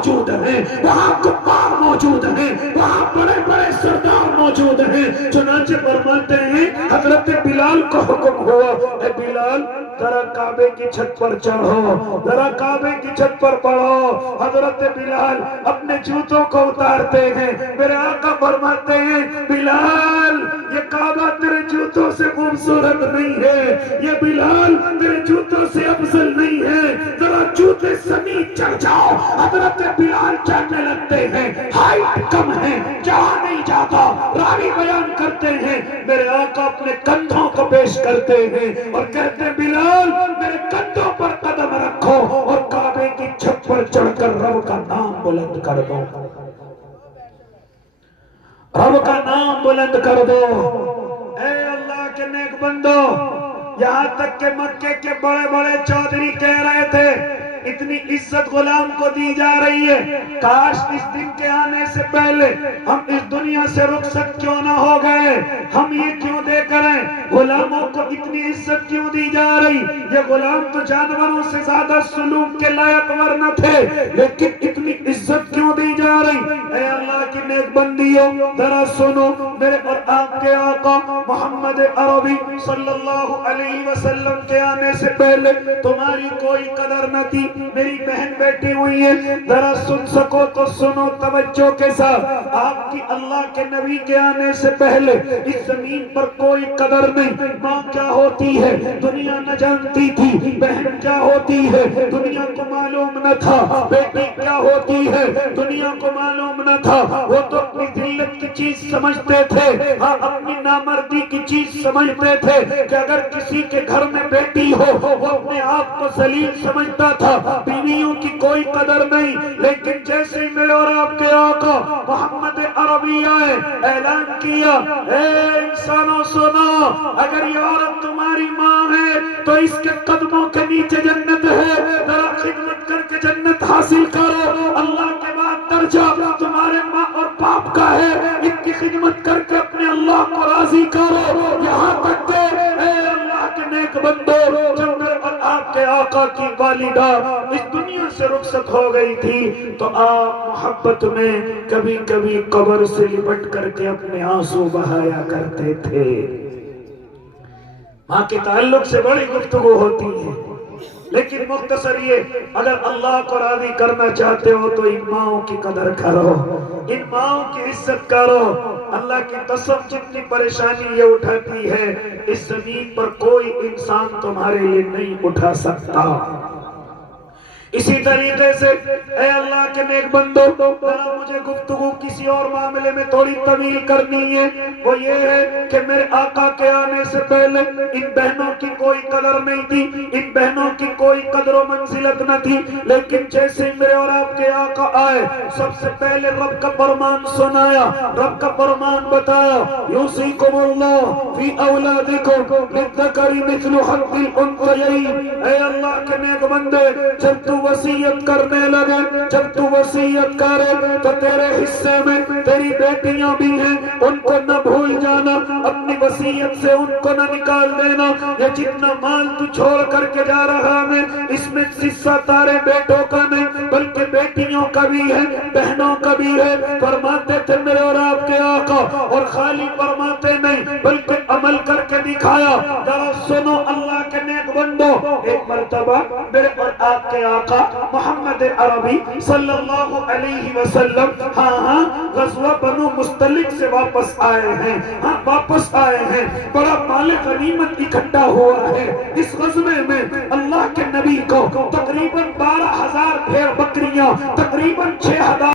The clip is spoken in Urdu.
موجود ہیں، وہاں کفار موجود ہیں، وہاں بڑے بڑے سردار موجود ہیں۔ چنانچہ فرماتے ہیں حضرت بلال کو حکم ہوا، اے بلال ذرا کعبے کی چھت پر چڑھو، ذرا کعبے کی چھت پر پڑھو۔ حضرت بلال اپنے جوتوں کو اتارتے ہیں، میرے آقا فرماتے ہیں بلال یہ کعبہ تیرے جوتوں سے خوبصورت نہیں ہے، یہ بلال تیرے جوتوں سے افضل نہیں ہے، ذرا جوتے سمیت چڑھ جاؤ۔ حضرت بلال چڑھنے لگتے ہیں، ہائٹ کم ہے، چڑھا نہیں جاتا۔ راوی بیان کرتے ہیں میرے آقا اپنے کندھوں کو پیش کرتے ہیں اور کہتے ہیں بلال میرے کندھوں پر قدم رکھو اور کعبے کی چھت پر چڑھ کر رب کا نام بلند کر دو، رب کا نام بلند کر دو۔ اے اللہ کے نیک بندو، یہاں تک کہ مکے کے بڑے بڑے چودھری کہہ رہے تھے اتنی عزت غلام کو دی جا رہی ہے، کاش اس دن کے آنے سے پہلے ہم اس دنیا سے رخصت کیوں نہ ہو گئے، ہم یہ کیوں دے کریں، غلاموں کو اتنی عزت کیوں دی جا رہی؟ یہ غلام تو جانوروں سے زیادہ سلوک کے لائق ورنہ تھے، لیکن اتنی عزت کیوں دی جا رہی؟ اے اللہ کی نیک بندیوں ذرا سنو، میرے اور آپ کے آقا محمد عربی صلی اللہ علیہ وسلم کے آنے سے پہلے تمہاری کوئی قدر نہ تھی۔ میری بہن بیٹھی ہوئی ہے، ذرا سن سکو تو سنو توجہ کے ساتھ۔ آپ کی اللہ کے نبی کے آنے سے پہلے اس زمین پر کوئی قدر نہیں۔ ماں کیا ہوتی ہے دنیا نہ جانتی تھی، بہن کیا ہوتی ہے دنیا کو معلوم نہ تھا، بیٹی کیا ہوتی ہے دنیا کو معلوم نہ تھا۔ وہ تو اپنی ذلت کی چیز سمجھتے تھے، ہاں اپنی نامردی کی چیز سمجھتے تھے کہ اگر کسی کے گھر میں بیٹی ہو وہ اپنے آپ کو ذلیل سمجھتا تھا، بیویوں کی کوئی قدر نہیں۔ لیکن جیسے میرے اور آپ کے آقا محمد عربی آئے، اعلان کیا اے انسانوں سنو، اگر یہ عورت تمہاری ماں ہے تو اس کے قدموں کے نیچے جنت ہے، ذرا خدمت کر کے جنت حاصل کرو۔ اللہ کے بعد درجہ تمہارے ماں اور باپ کا ہے، ان کی خدمت کر کے اپنے اللہ کو راضی کرو۔ یہاں تک کہ اے اللہ کے نیک بندو، جب میرے اور آپ کے آقا کی والدہ اس دنیا سے رخصت ہو گئی تھی تو آپ محبت میں کبھی کبھی قبر سے لپٹ کر کے اپنے آنسو بہایا کرتے تھے۔ ماں کے تعلق سے بڑی گفتگو ہوتی ہے، لیکن مختصر یہ، اگر اللہ کو راضی کرنا چاہتے ہو تو ان ماؤں کی قدر کرو، ان ماؤں کی عزت کرو۔ اللہ کی قسم جتنی پریشانی یہ اٹھاتی ہے اس زمین پر کوئی انسان تمہارے لیے نہیں اٹھا سکتا۔ اسی طریقے سے اے اللہ کے نیک بندو، ذرا مجھے گفتگو کسی اور معاملے میں تھوڑی طویل کرنی ہے، وہ یہ ہے کہ میرے آقا کے آنے سے پہلے ان بہنوں کی کوئی قدر نہیں تھی، ان بہنوں کی کوئی قدر و منزلت نہ تھی، لیکن جیسے میرے اور آپ کے آقا آئے سب سے پہلے رب کا فرمان سنایا، رب کا فرمان بتایا، یوصیکم اللہ فی اولادکم للذکر مثل حظ الانثیین۔ اے اللہ کے نیک بندے، جب تو وصیت کرنے لگے، جب تو وصیت کرے تو تیرے حصے میں تیری بیٹیاں بھی ہیں، ان کو نہ بھول جانا، اپنی وصیت سے ان کو نہ نکال دینا۔ یہ جتنا مال تو چھوڑ کر کے جا رہا ہے اس میں حصہ تارے بیٹوں کا نہیں بلکہ بیٹیوں کا بھی ہے، بہنوں کا بھی ہے۔ فرماتے تھے میرے اور آپ کے آقا، اور خالی فرماتے نہیں بلکہ عمل کر کے دکھایا۔ ذرا سنو اللہ کے نیک بندو، ایک مرتبہ میرے اور آپ کے آقا محمد عربی صلی اللہ علیہ وسلم غزوہ بنو مستلق سے واپس آئے ہیں، واپس آئے ہیں، بڑا مال غنیمت اکٹھا ہوا ہے۔ اس غزوے میں اللہ کے نبی کو تقریباً 12,000 بھیڑ بکریاں، تقریباً 6,000